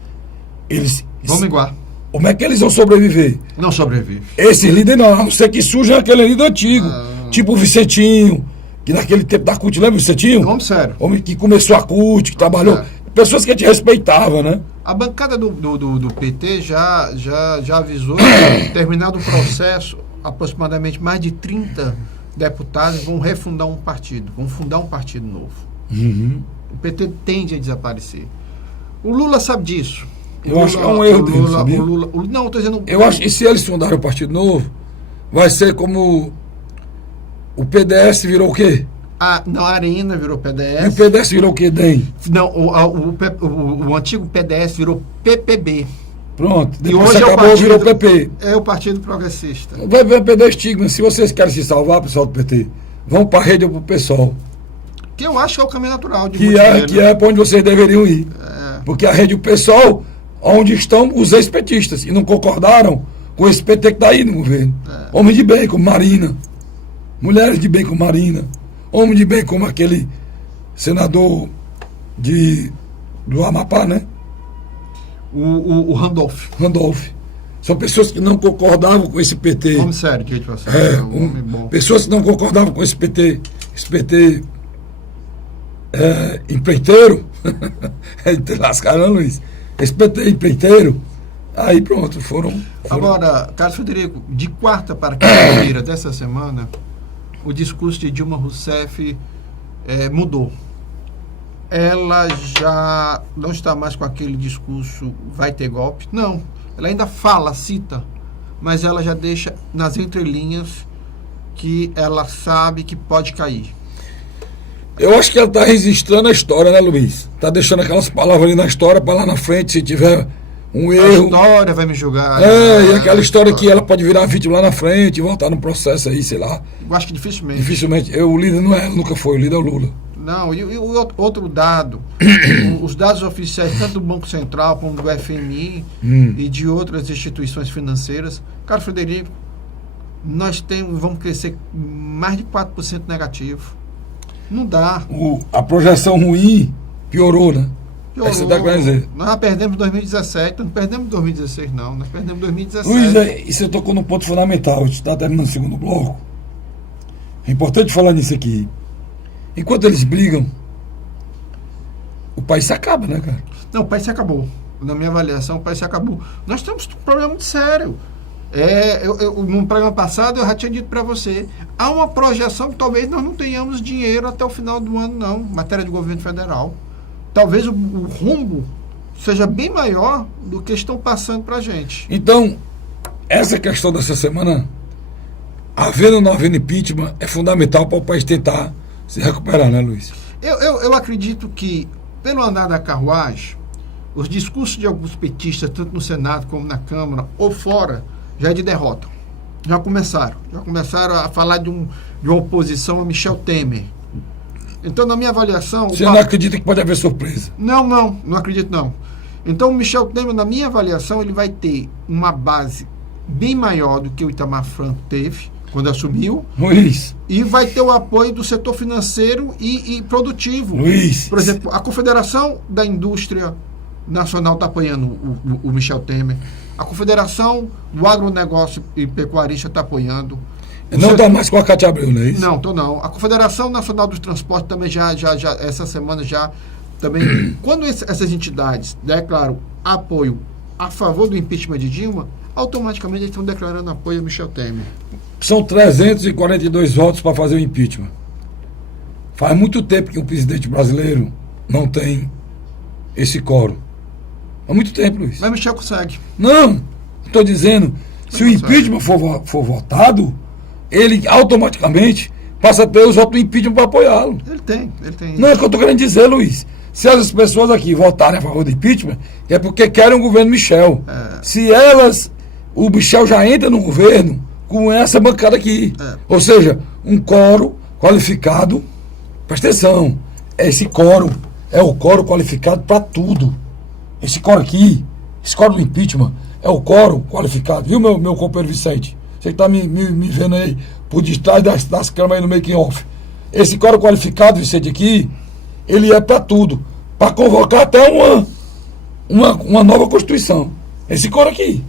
eles vão minguar. Como é que eles vão sobreviver? Não sobrevive. Esse líder não, a não ser que surja aquele líder antigo, tipo o Vicentinho, que naquele tempo da CUT, lembra o Vicentinho? Homem sério. Homem que começou a CUT, que trabalhou. Pessoas que a gente respeitava, né? A bancada do PT já avisou que, terminado o processo, aproximadamente mais de 30 deputados vão refundar um partido, vão fundar um partido novo. Uhum. O PT tende a desaparecer. O Lula sabe disso. Eu acho que é um erro dele, sabia? Não, estou dizendo... Eu acho que se eles fundarem o Partido Novo, vai ser como o PDS virou o quê? A Arena virou PDS. E o PDS virou o quê, DEM? Não, o antigo PDS virou PPB. Pronto, depois hoje acabou, virou PP. É o Partido Progressista. Vai perder estigma. Se vocês querem se salvar, pessoal do PT, vão para a rede ou para o PSOL. Que eu acho que é o caminho natural. Que é para onde vocês deveriam ir. Porque a rede e o PSOL, onde estão os ex-petistas, e não concordaram com esse PT que está aí no governo. Homens de bem como Marina, mulheres de bem como Marina, homem de bem como aquele senador do Amapá, né? O Randolph. São pessoas que não concordavam com esse PT. Homem sério, que a gente vai homem bom. Pessoas que não concordavam com esse PT. Esse PT empreiteiro. Lascaram, Luiz. Esse PT empreiteiro. Aí pronto, foram. Agora, Carlos Frederico, de quarta para quinta-feira dessa semana, o discurso de Dilma Rousseff mudou. Ela já não está mais com aquele discurso vai ter golpe. Não, ela ainda cita, mas ela já deixa nas entrelinhas que ela sabe que pode cair. Eu acho que ela está registrando a história, né, Luiz? Está deixando aquelas palavras ali na história para lá na frente, se tiver um erro. A história vai me julgar. E aquela história que ela pode virar vítima lá na frente e voltar no processo aí, sei lá. Eu acho que dificilmente. Dificilmente. O líder não é ela, nunca foi. O líder é o Lula. Não, e o outro dado, os dados oficiais, tanto do Banco Central como do FMI e de outras instituições financeiras, Carlos Frederico, nós vamos crescer mais de 4% negativo. Não dá. A projeção ruim piorou, né? Piorou. Você está querendo dizer? Nós perdemos 2017, não perdemos 2016 não, nós perdemos 2017. Luiz, e você tocou num ponto fundamental, a gente está terminando o segundo bloco. É importante falar nisso aqui. Enquanto eles brigam, o país se acaba, né, cara? Não, o país se acabou. Na minha avaliação, o país se acabou. Nós temos um problema muito sério. No programa passado, eu já tinha dito para você, há uma projeção que talvez nós não tenhamos dinheiro até o final do ano, não, em matéria de governo federal. Talvez o rumbo seja bem maior do que estão passando para a gente. Então, essa questão dessa semana, havendo ou não havendo impeachment, é fundamental para o país tentar se recuperar, né, Luiz? Eu acredito que, pelo andar da carruagem, os discursos de alguns petistas, tanto no Senado como na Câmara, ou fora, já é de derrota. Já começaram a falar de uma oposição a Michel Temer. Então, na minha avaliação... Você não acredita que pode haver surpresa? Não acredito não. Então, o Michel Temer, na minha avaliação, ele vai ter uma base bem maior do que o Itamar Franco teve, quando assumiu. Luiz. E vai ter o apoio do setor financeiro e produtivo. Luiz. Por exemplo, a Confederação da Indústria Nacional está apoiando o Michel Temer. A Confederação do Agronegócio e Pecuarista está apoiando. Não está mais com a Cátia Abreu, não é isso? Não, estou não. A Confederação Nacional dos Transportes também já essa semana já também. Quando essas entidades declaram apoio a favor do impeachment de Dilma, automaticamente eles estão declarando apoio a Michel Temer. São 342 votos para fazer o impeachment. Faz muito tempo que o presidente brasileiro não tem esse quórum. Há muito tempo, Luiz. Mas Michel consegue. Não, estou dizendo, se o impeachment for votado, ele automaticamente passa a ter os votos do impeachment para apoiá-lo. Ele tem. Não, é o que eu estou querendo dizer, Luiz. Se as pessoas aqui votarem a favor do impeachment, é porque querem o governo Michel. Se elas, o Michel já entra no governo com essa bancada aqui. Ou seja, um quórum qualificado. Presta atenção, esse quórum é o quórum qualificado para tudo. Esse quórum aqui, esse quórum do impeachment, é o quórum qualificado. Viu, meu companheiro Vicente? Você que está me vendo aí por detrás das câmeras aí no making off. Esse quórum qualificado, Vicente, aqui, ele é para tudo. Para convocar até uma nova Constituição. Esse quórum aqui.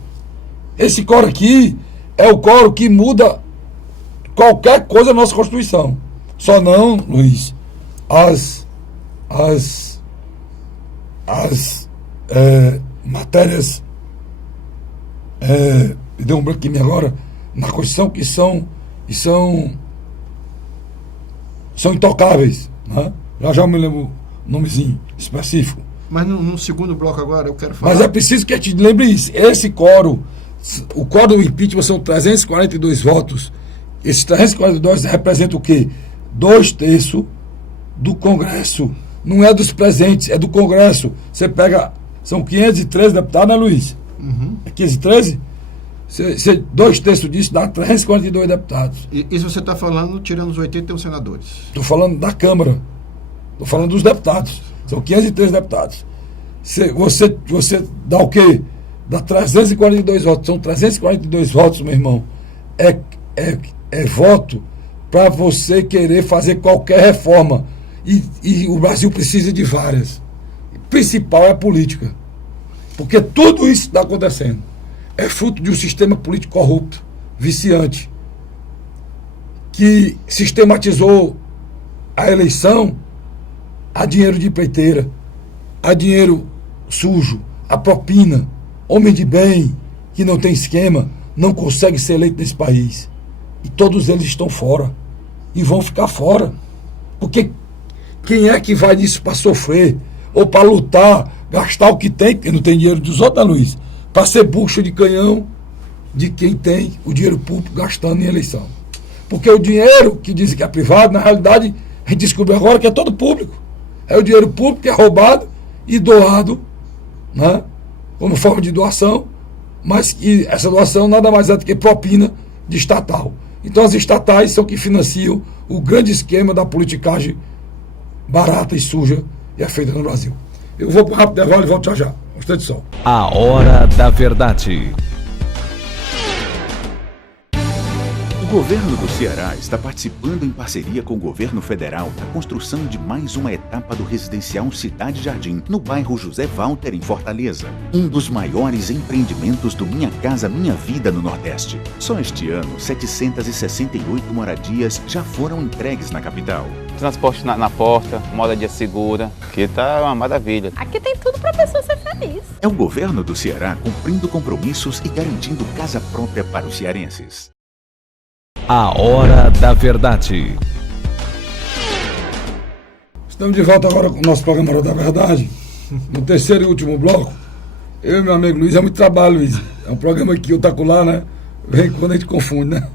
Esse quórum aqui é o quórum que muda qualquer coisa na nossa Constituição. Só não, Luiz, as matérias, me deu um branco aqui agora, na Constituição que são intocáveis, né? Já me lembro o nomezinho específico. Mas no segundo bloco agora eu quero falar. Mas é preciso que a gente lembre isso. Esse quórum, o quórum do impeachment são 342 votos. Esses 342 representam o quê? 2/3 do Congresso. Não é dos presentes, é do Congresso. Você pega, são 513 deputados, né, Luiz? É 513? 2/3 disso dá 342 deputados. Isso você está falando tirando os 81 senadores. Estou falando da Câmara. Estou falando dos deputados. São 513 deputados. Você dá o quê? Dá 342 votos. São 342 votos, meu irmão. É voto para você querer fazer qualquer reforma. E o Brasil precisa de várias. O principal é a política. Porque tudo isso está acontecendo. É fruto de um sistema político corrupto, viciante, que sistematizou a eleição a dinheiro de empreiteira, a dinheiro sujo, a propina. Homem de bem, que não tem esquema, não consegue ser eleito nesse país. E todos eles estão fora. E vão ficar fora. Porque quem é que vai nisso para sofrer? Ou para lutar, gastar o que tem, porque não tem dinheiro dos outros, né, Luiz? Para ser bucha de canhão de quem tem o dinheiro público gastando em eleição. Porque o dinheiro que dizem que é privado, na realidade, a gente descobriu agora que é todo público. É o dinheiro público que é roubado e doado, né, como forma de doação, mas que essa doação nada mais é do que propina de estatal. Então as estatais são que financiam o grande esquema da politicagem barata e suja e é feita no Brasil. Eu vou para o rápido intervalo e volto já já. Gostei de som. A Hora da Verdade. O governo do Ceará está participando em parceria com o governo federal da construção de mais uma etapa do residencial Cidade Jardim, no bairro José Walter, em Fortaleza. Um dos maiores empreendimentos do Minha Casa Minha Vida no Nordeste. Só este ano, 768 moradias já foram entregues na capital. Transporte na porta, moradia segura, que tá uma maravilha. Aqui tem tudo pra pessoa ser feliz. É o governo do Ceará cumprindo compromissos e garantindo casa própria para os cearenses. A Hora da Verdade. Estamos de volta agora com o nosso programa Hora da Verdade. No terceiro e último bloco, eu e meu amigo Luiz, é muito trabalho, Luiz. É um programa aqui, eu taco lá, né? Vem quando a gente confunde, né?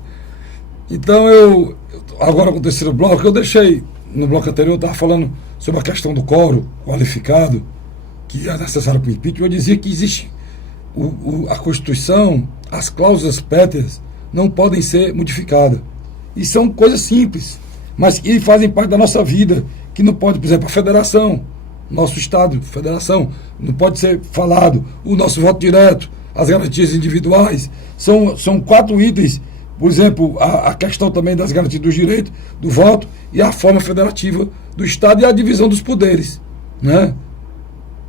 Então agora com o terceiro bloco, eu deixei, no bloco anterior, eu estava falando sobre a questão do quórum qualificado, que é necessário para o impeachment. Eu dizia que existe a Constituição, as cláusulas pétreas não podem ser modificadas. E são coisas simples, mas que fazem parte da nossa vida, que não pode, por exemplo, a federação, nosso Estado, federação, não pode ser falado, o nosso voto direto, as garantias individuais, são 4 itens, por exemplo, a questão também das garantias dos direitos, do voto e a forma federativa do Estado e a divisão dos poderes, né?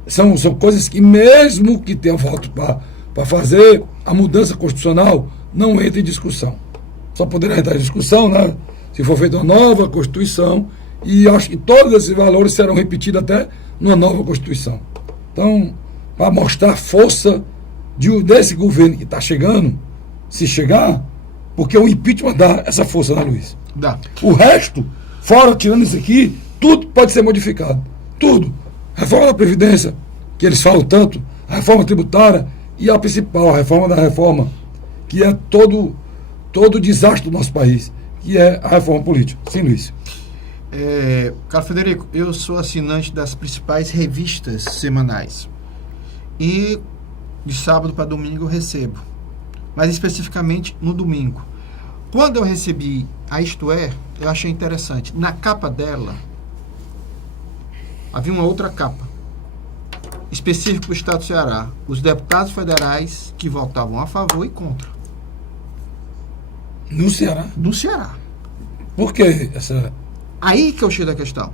São coisas que, mesmo que tenha voto para fazer, a mudança constitucional não entra em discussão. Só poderá entrar em discussão, né, se for feita uma nova Constituição, e acho que todos esses valores serão repetidos até numa nova Constituição. Então, para mostrar a força desse governo que está chegando, se chegar, porque o impeachment dá essa força, né, Luiz? Dá. O resto, fora, tirando isso aqui, tudo pode ser modificado. Tudo. Reforma da Previdência, que eles falam tanto, a reforma tributária e a principal, a reforma da reforma, que é todo o desastre do nosso país, que é a reforma política. Sim, Luiz. Carlos Frederico, eu sou assinante das principais revistas semanais. E de sábado para domingo eu recebo. Mas especificamente no domingo. Quando eu recebi a Isto É, eu achei interessante. Na capa dela, havia uma outra capa, específica para o Estado do Ceará. Os deputados federais que votavam a favor e contra. No Ceará? Do Ceará. Por que essa... Aí que eu chego da questão.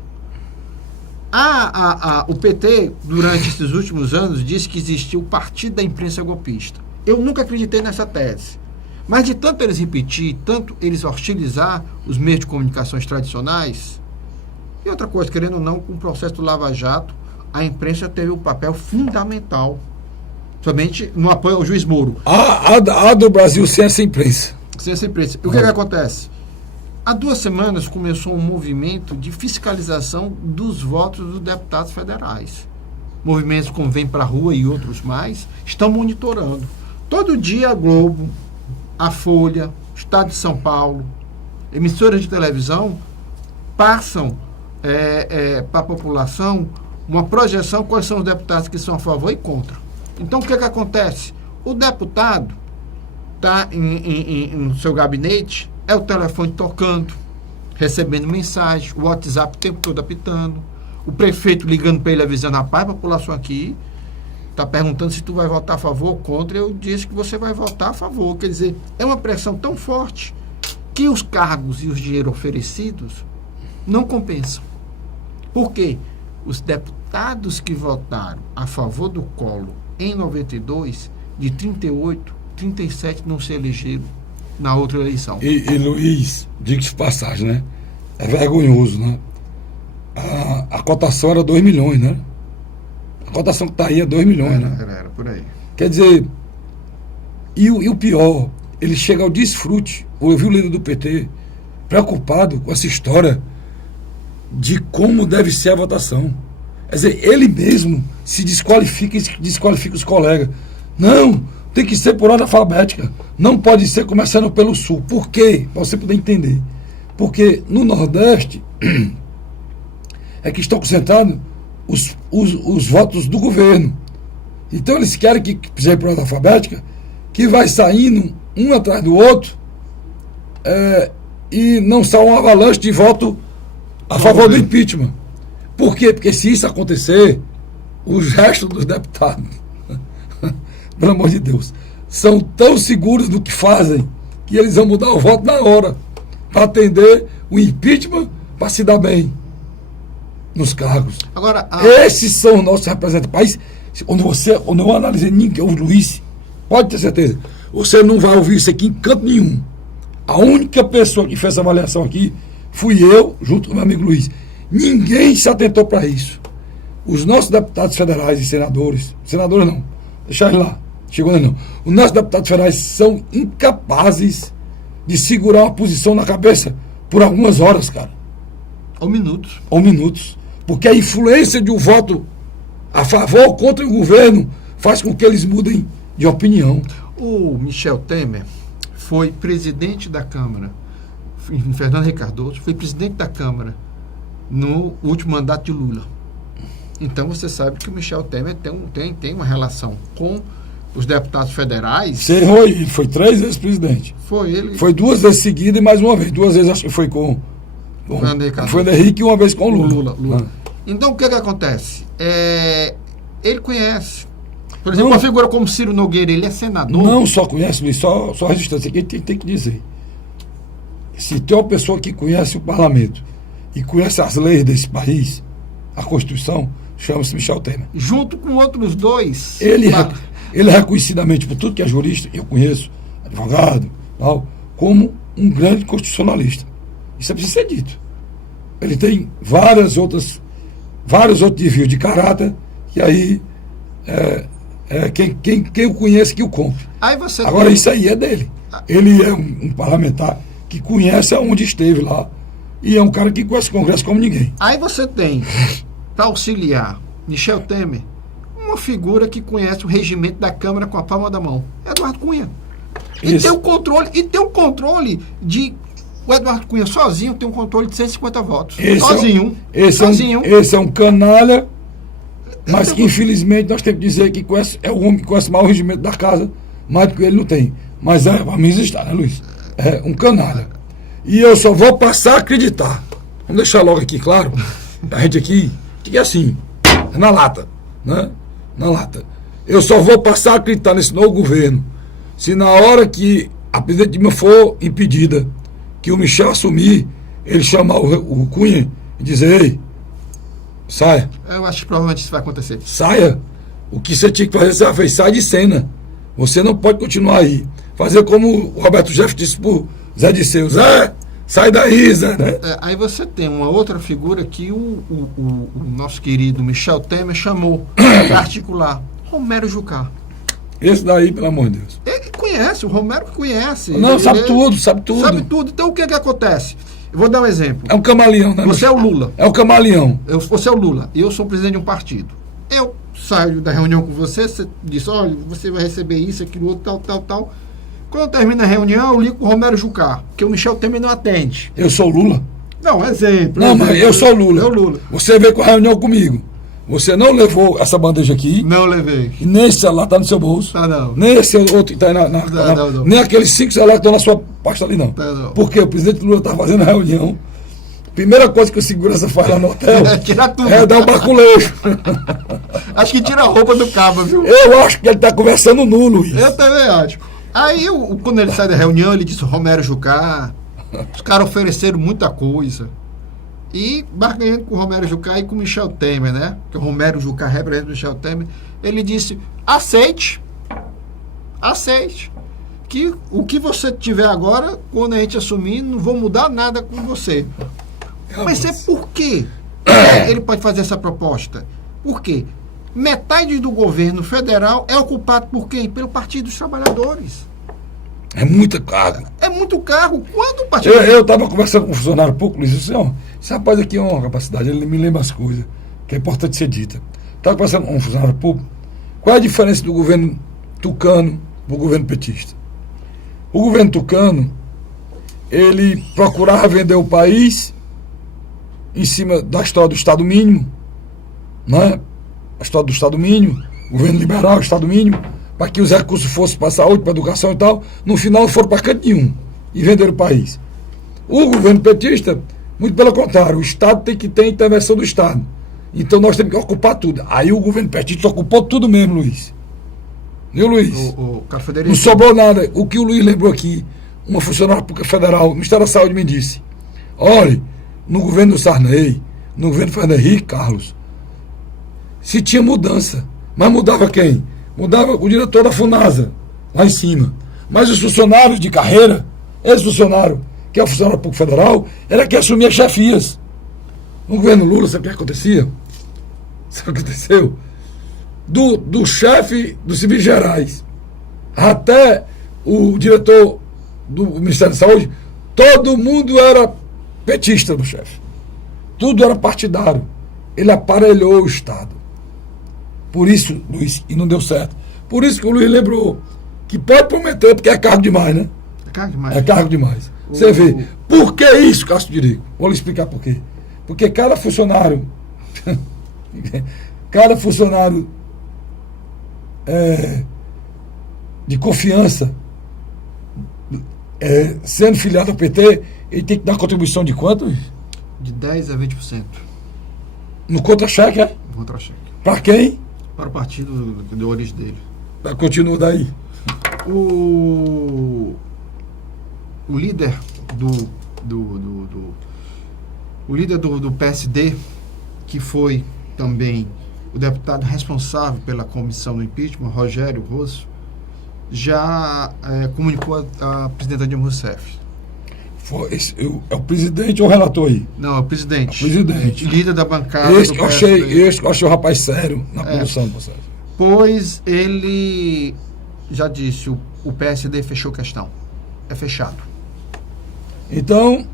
O PT, durante esses últimos anos, disse que existia o partido da imprensa golpista. Eu nunca acreditei nessa tese. Mas de tanto eles repetir, tanto eles hostilizar os meios de comunicações tradicionais, e outra coisa, querendo ou não, com o processo do Lava Jato, a imprensa teve um papel fundamental, somente no apoio ao juiz Moro. A do Brasil sem essa imprensa. Sem essa imprensa. E o que acontece? Há 2 semanas começou um movimento de fiscalização dos votos dos deputados federais. Movimentos como Vem Pra Rua e outros mais estão monitorando. Todo dia a Globo, a Folha, Estado de São Paulo, emissoras de televisão passam para a população uma projeção quais são os deputados que são a favor e contra. Então o que acontece? O deputado está no seu gabinete, é o telefone tocando, recebendo mensagem, o WhatsApp o tempo todo apitando, o prefeito ligando para ele avisando: rapaz, a população aqui está perguntando se tu vai votar a favor ou contra. Eu disse que você vai votar a favor. Quer dizer, é uma pressão tão forte que os cargos e os dinheiros oferecidos não compensam. Por quê? Os deputados que votaram a favor do Collor em 92, de 38, 37 não se elegeram na outra eleição. E Luiz, diga-se de passagem, né? É vergonhoso, né? A cotação era 2 milhões, né? A cotação que está aí é 2 milhões, né? Era por aí. Quer dizer, e o pior, ele chega ao desfrute. Eu vi o líder do PT preocupado com essa história de como deve ser a votação. Quer dizer, ele mesmo se desqualifica e desqualifica os colegas. Não, tem que ser por ordem alfabética. Não pode ser começando pelo Sul. Por quê? Para você poder entender. Porque no Nordeste é que estão concentrados os votos do governo. Então eles querem que seja por ordem alfabética, que vai saindo um atrás do outro, e não saia uma avalanche de voto a favor do impeachment. Por quê? Porque se isso acontecer, os restos dos deputados, pelo amor de Deus, são tão seguros do que fazem que eles vão mudar o voto na hora para atender o impeachment, para se dar bem nos cargos. Agora, esses são os nossos representantes. Onde eu não analisei ninguém, o Luiz, pode ter certeza, você não vai ouvir isso aqui em canto nenhum. A única pessoa que fez essa avaliação aqui fui eu, junto com o meu amigo Luiz. Ninguém se atentou para isso. Os nossos deputados federais e senadores não, deixa ele lá, chegou ele não. Os nossos deputados federais são incapazes de segurar uma posição na cabeça por algumas horas, cara. Ou minutos. Porque a influência de um voto a favor ou contra o governo faz com que eles mudem de opinião. O Michel Temer foi presidente da Câmara, Fernando Henrique Cardoso foi presidente da Câmara no último mandato de Lula. Então você sabe que o Michel Temer tem uma relação com os deputados federais. Você errou, ele foi 3 vezes presidente. Foi ele. Foi 2 vezes seguida e mais uma vez. 2 vezes acho que foi com Fernando Henrique e uma vez com o Lula. Então o que acontece? Ele conhece. Por exemplo, uma figura como Ciro Nogueira, ele é senador. Não só conhece, Luiz, só resistência. Aqui tem que dizer. Se tem uma pessoa que conhece o parlamento e conhece as leis desse país, a Constituição, chama-se Michel Temer. Junto com outros dois. Ele é reconhecidamente, por tudo que é jurista, eu conheço, advogado, tal, como um grande constitucionalista. Isso é preciso ser dito. Ele tem vários outros desvios de caráter, e aí quem o conhece que o compre. Aí você Agora, isso aí é dele. Ele é um parlamentar que conhece aonde esteve lá, e é um cara que conhece o Congresso como ninguém. Aí você tem, para auxiliar Michel Temer, uma figura que conhece o regimento da Câmara com a palma da mão. Eduardo Cunha. E Isso. tem o controle de... O Eduardo Cunha sozinho tem um controle de 150 votos. Sozinho. Sozinho. Esse é um canalha, mas que infelizmente nós temos que dizer que é o homem que conhece mais o regimento da casa, mais do que ele não tem. Mas a mim está, né, Luiz? É um canalha. E eu só vou passar a acreditar. Vamos deixar logo aqui, claro, a gente aqui, que é assim, é na lata, né? Na lata. Eu só vou passar a acreditar nesse novo governo se na hora que a presidente Dilma for impedida, que o Michel assumir, ele chamar o Cunha e dizer: ei, saia. Eu acho que provavelmente isso vai acontecer. Saia. O que você tinha que fazer, você já fez. Sai de cena. Você não pode continuar aí. Fazer como o Roberto Jeff disse pro Zé Disseu: Zé, sai daí, Zé. Né? Aí você tem uma outra figura que o nosso querido Michel Temer chamou para articular: Romero Jucá. Esse daí, pelo amor de Deus. Ele conhece, o Romero conhece. Não, sabe tudo. Sabe tudo. Então o que acontece? Eu vou dar um exemplo. É um camaleão, né? Você é o Lula. É o camaleão. Você é o Lula. Eu sou o presidente de um partido. Eu saio da reunião com você diz: olha, você vai receber isso, aquilo, outro, tal. Quando termina a reunião, eu ligo com o Romero Jucá, porque o Michel Temer não atende. Eu sou o Lula. Não, exemplo. Não, mas eu sou o Lula. Eu Lula. Você veio com a reunião comigo. Você não levou essa bandeja aqui. Não levei. E nem esse celular está no seu bolso. Tá não. Nem esse outro que está aí Não. nem aqueles 5 celulares que estão na sua pasta ali, não. Tá não. Porque o presidente Lula está fazendo a reunião. Primeira coisa que o segurança faz lá no hotel Tirar tudo. é dar um baculejo. Acho que tira a roupa do cabo, viu? Eu acho que ele está conversando nu, Luiz. Eu também acho. Aí, quando ele sai da reunião, ele disse: Romero Jucá. Os caras ofereceram muita coisa. E, barganhando com o Romero Jucá e com o Michel Temer, né? Que o Romero Jucá representa o Michel Temer. Ele disse: aceite. Que o que você tiver agora, quando a gente assumir, não vou mudar nada com você. Mas é por quê ele pode fazer essa proposta? Por quê? Metade do governo federal é ocupado por quem? Pelo Partido dos Trabalhadores. É muita carga. É muito cargo. Quando o Partido... Eu estava conversando com um funcionário público, Luiz, disse: esse rapaz aqui é uma capacidade, ele me lembra as coisas, que é importante ser dita. Estava conversando com um funcionário público. Qual é a diferença do governo tucano para o governo petista? O governo tucano, ele procurava vender o país em cima da história do Estado mínimo, né? A história do Estado mínimo, governo liberal, Estado mínimo, para que os recursos fossem para a saúde, para a educação e tal. No final, foram para canto nenhum e venderam o país. O governo petista, muito pelo contrário, o Estado tem que ter intervenção do Estado. Então nós temos que ocupar tudo. Aí o governo petista ocupou tudo mesmo, Luiz. Viu, Luiz? O Carlos Frederico. Não sobrou nada. O que o Luiz lembrou aqui, uma funcionária pública federal, o Ministério da Saúde me disse: olha, no governo do Sarney, no governo Fernando Henrique Carlos, se tinha mudança. Mas mudava quem? Mudava o diretor da FUNASA, lá em cima. Mas os funcionários de carreira, esse funcionário, que é o funcionário público federal, era que assumia chefias. No governo Lula, sabe o que acontecia? Sabe o que aconteceu? Do chefe dos civis gerais até o diretor do Ministério da Saúde, todo mundo era petista do chefe. Tudo era partidário. Ele aparelhou o Estado. Por isso, Luiz, e não deu certo. Por isso que o Luiz lembrou que pode prometer, porque é cargo demais, né? É cargo demais. É cargo demais. Você vê. Por que isso, Cássio Dirico? Vou lhe explicar por quê. Porque cada funcionário de confiança, sendo filiado ao PT, ele tem que dar contribuição de quanto? De 10% a 20%. No contra-cheque, é? Contra-cheque. Para quem? Para o partido que deu origem dele. Continua daí. O líder o líder do PSD, que foi também o deputado responsável pela comissão do impeachment, Rogério Rosso, já comunicou a presidenta Dilma Rousseff. É o presidente ou o relator aí? Não, é o presidente. O presidente. Líder da bancada. Esse que eu achei o rapaz sério na condução do processo. Pois ele já disse, o PSD fechou questão. É fechado. Então,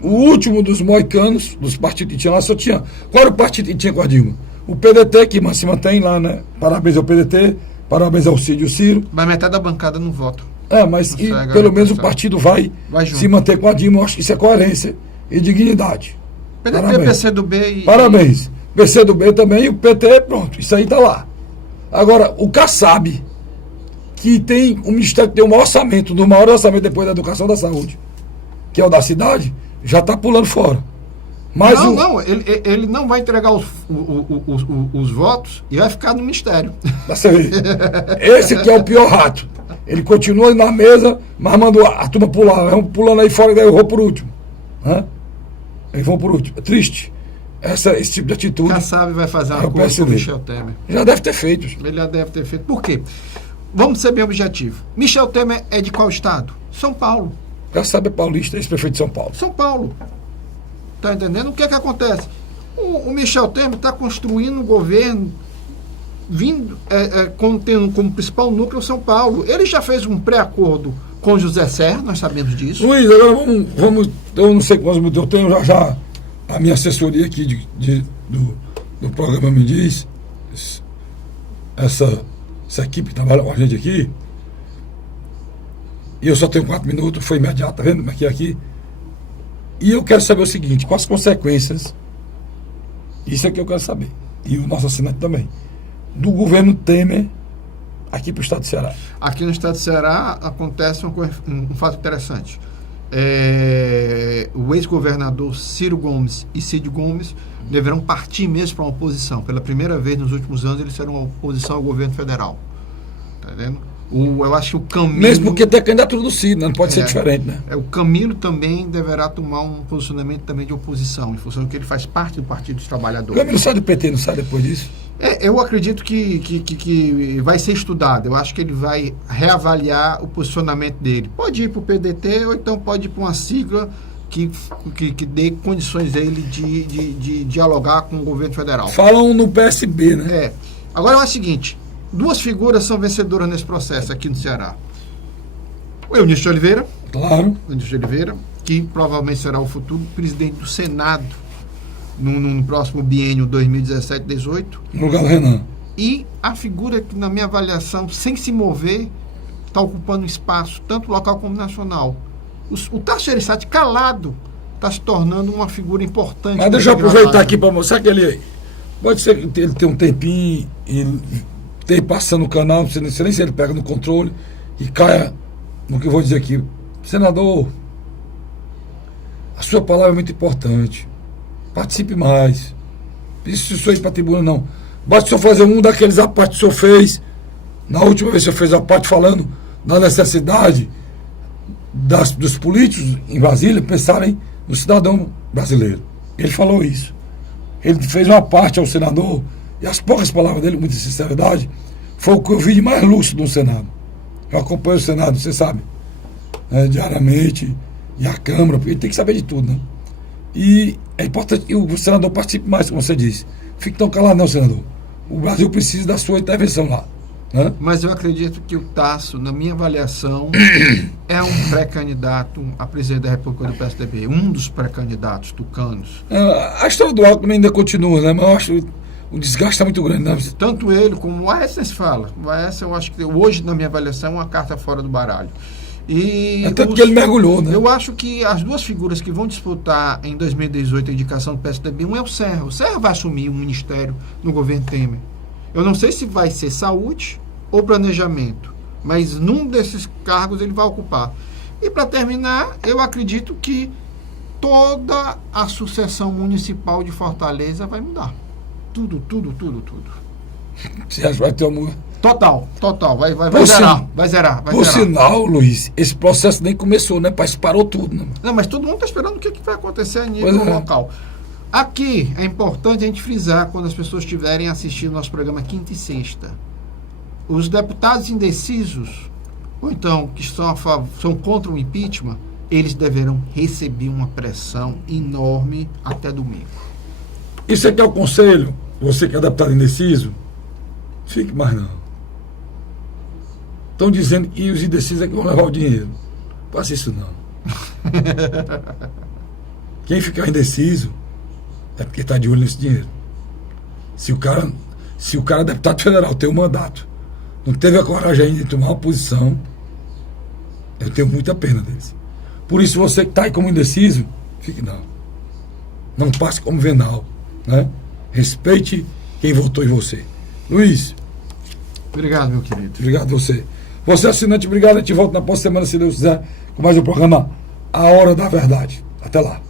o último dos moicanos, dos partidos que tinha lá, só tinha. Qual era o partido que tinha com a Dilma? O PDT, que se mantém lá, né? Parabéns ao PDT, parabéns ao Cid e o Ciro. Mas metade da bancada não vota. Mas pelo menos o partido vai se manter com a Dilma. Eu acho que isso é coerência e dignidade. PDT, parabéns. PCdoB e... Parabéns. PCdoB também e o PT, pronto. Isso aí tá lá. Agora, o Kassab, que tem um ministério que tem o maior orçamento, do maior orçamento depois da educação e da saúde, que é o da cidade, já está pulando fora. Mas ele não vai entregar os votos e vai ficar no ministério. Esse que é o pior rato. Ele continua na mesa, mas mandou a turma pular. Vamos pulando aí fora e daí eu vou por último. Eles vão por último. É triste. Esse tipo de atitude. Kassab vai fazer uma coisa com o Michel Temer. Já deve ter feito. Ele já deve ter feito. Por quê? Vamos ser bem objetivo. Michel Temer é de qual estado? São Paulo. Kassab é paulista, ex-prefeito de São Paulo. São Paulo. Tá entendendo? O que é que acontece? O Michel Temer está construindo um governo vindo, tendo como principal núcleo São Paulo. Ele já fez um pré-acordo com José Serra, nós sabemos disso. Luiz, agora vamos eu não sei quantos minutos eu tenho, já a minha assessoria aqui do programa me diz, essa equipe que trabalha com a gente aqui, e eu só tenho 4 minutos, foi imediato, tá vendo como é que é aqui? E eu quero saber o seguinte, quais as consequências, isso é que eu quero saber, e o nosso assinante também, do governo Temer aqui para o estado do Ceará. Aqui no estado do Ceará acontece um fato interessante. O ex-governador Ciro Gomes e Cid Gomes deverão partir mesmo para uma oposição. Pela primeira vez nos últimos anos eles serão uma oposição ao governo federal. Tá vendo? Eu acho que o Camilo... Mesmo porque tem a candidatura do Cid, não pode ser diferente, né? O Camilo também deverá tomar um posicionamento também de oposição, em função do que ele faz parte do Partido dos Trabalhadores. O Camilo sai do PT, não sai depois disso? Eu acredito que vai ser estudado. Eu acho que ele vai reavaliar o posicionamento dele. Pode ir para o PDT ou então pode ir para uma sigla que dê condições dele de dialogar com o governo federal. Falam no PSB, né? Agora é o seguinte, 2 figuras são vencedoras nesse processo aqui no Ceará. O Eunício de Oliveira. Claro. Eunício de Oliveira, que provavelmente será o futuro presidente do Senado no próximo biênio 2017-18. No lugar do Renan. E a figura que, na minha avaliação, sem se mover, está ocupando espaço, tanto local como nacional. O Tasso Gereissati, calado, está se tornando uma figura importante. Mas deixa eu aproveitar aqui para mostrar que ele... Pode ser que ele tenha um tempinho e tem passando no canal, não sei nem se ele pega no controle e caia no que eu vou dizer aqui. Senador, a sua palavra é muito importante. Participe mais. Isso aí para a tribuna, não. Basta o senhor fazer um daqueles apartes que o senhor fez. Na última vez que o senhor fez a parte falando da necessidade dos políticos em Brasília pensarem no cidadão brasileiro. Ele falou isso. Ele fez uma parte ao senador, e as poucas palavras dele, com muita sinceridade, foi o que eu vi de mais lúcido no Senado. Eu acompanho o Senado, você sabe, diariamente, e a Câmara, porque ele tem que saber de tudo, né? E é importante que o senador participe mais, como você disse. Fique tão calado, não, senador. O Brasil precisa da sua intervenção lá. Né? Mas eu acredito que o Tasso, na minha avaliação, é um pré-candidato a presidente da República do PSDB. Um dos pré-candidatos tucanos. A história do Alckmin ainda continua, né? Mas eu acho o desgaste está muito grande. Né? Tanto ele como o Aécio se fala. O Aécio, eu acho que hoje, na minha avaliação, é uma carta fora do baralho. E tanto que ele mergulhou, né? Eu acho que as 2 figuras que vão disputar em 2018 a indicação do PSDB, um é o Serra. O Serra vai assumir um ministério no governo Temer. Eu não sei se vai ser saúde ou planejamento, mas num desses cargos ele vai ocupar. E para terminar, eu acredito que toda a sucessão municipal de Fortaleza vai mudar. Tudo. Você acha que vai ter uma... Total. Vai zerar. Por sinal, Luiz, esse processo nem começou, né? Parece que parou tudo, né? Não, mas todo mundo está esperando o que vai acontecer a nível local. Aqui é importante a gente frisar, quando as pessoas estiverem assistindo nosso programa quinta e sexta, os deputados indecisos, ou então que são contra o impeachment, eles deverão receber uma pressão enorme até domingo. Isso aqui é o conselho. Você que é deputado indeciso, fique mais não. Estão dizendo que os indecisos é que vão levar o dinheiro. Faça isso não. Quem ficar indeciso é porque está de olho nesse dinheiro. Se o cara é deputado federal, tem um mandato, não teve a coragem ainda de tomar uma posição, eu tenho muita pena deles. Por isso, você que está aí como indeciso, fique não. Não passe como venal, né? Respeite quem votou em você. Luiz. Obrigado, meu querido. Obrigado a você. Você, assinante, obrigado. A gente volta na próxima semana, se Deus quiser, com mais um programa A Hora da Verdade. Até lá.